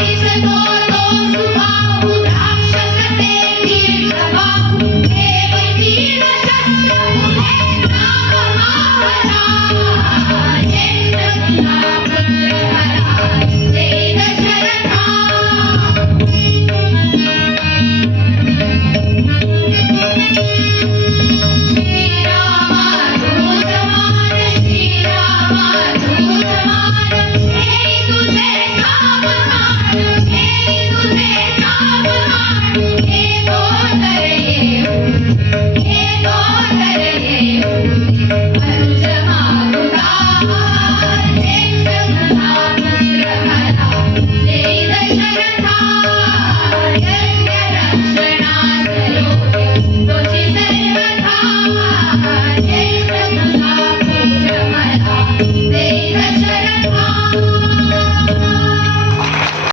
Paris,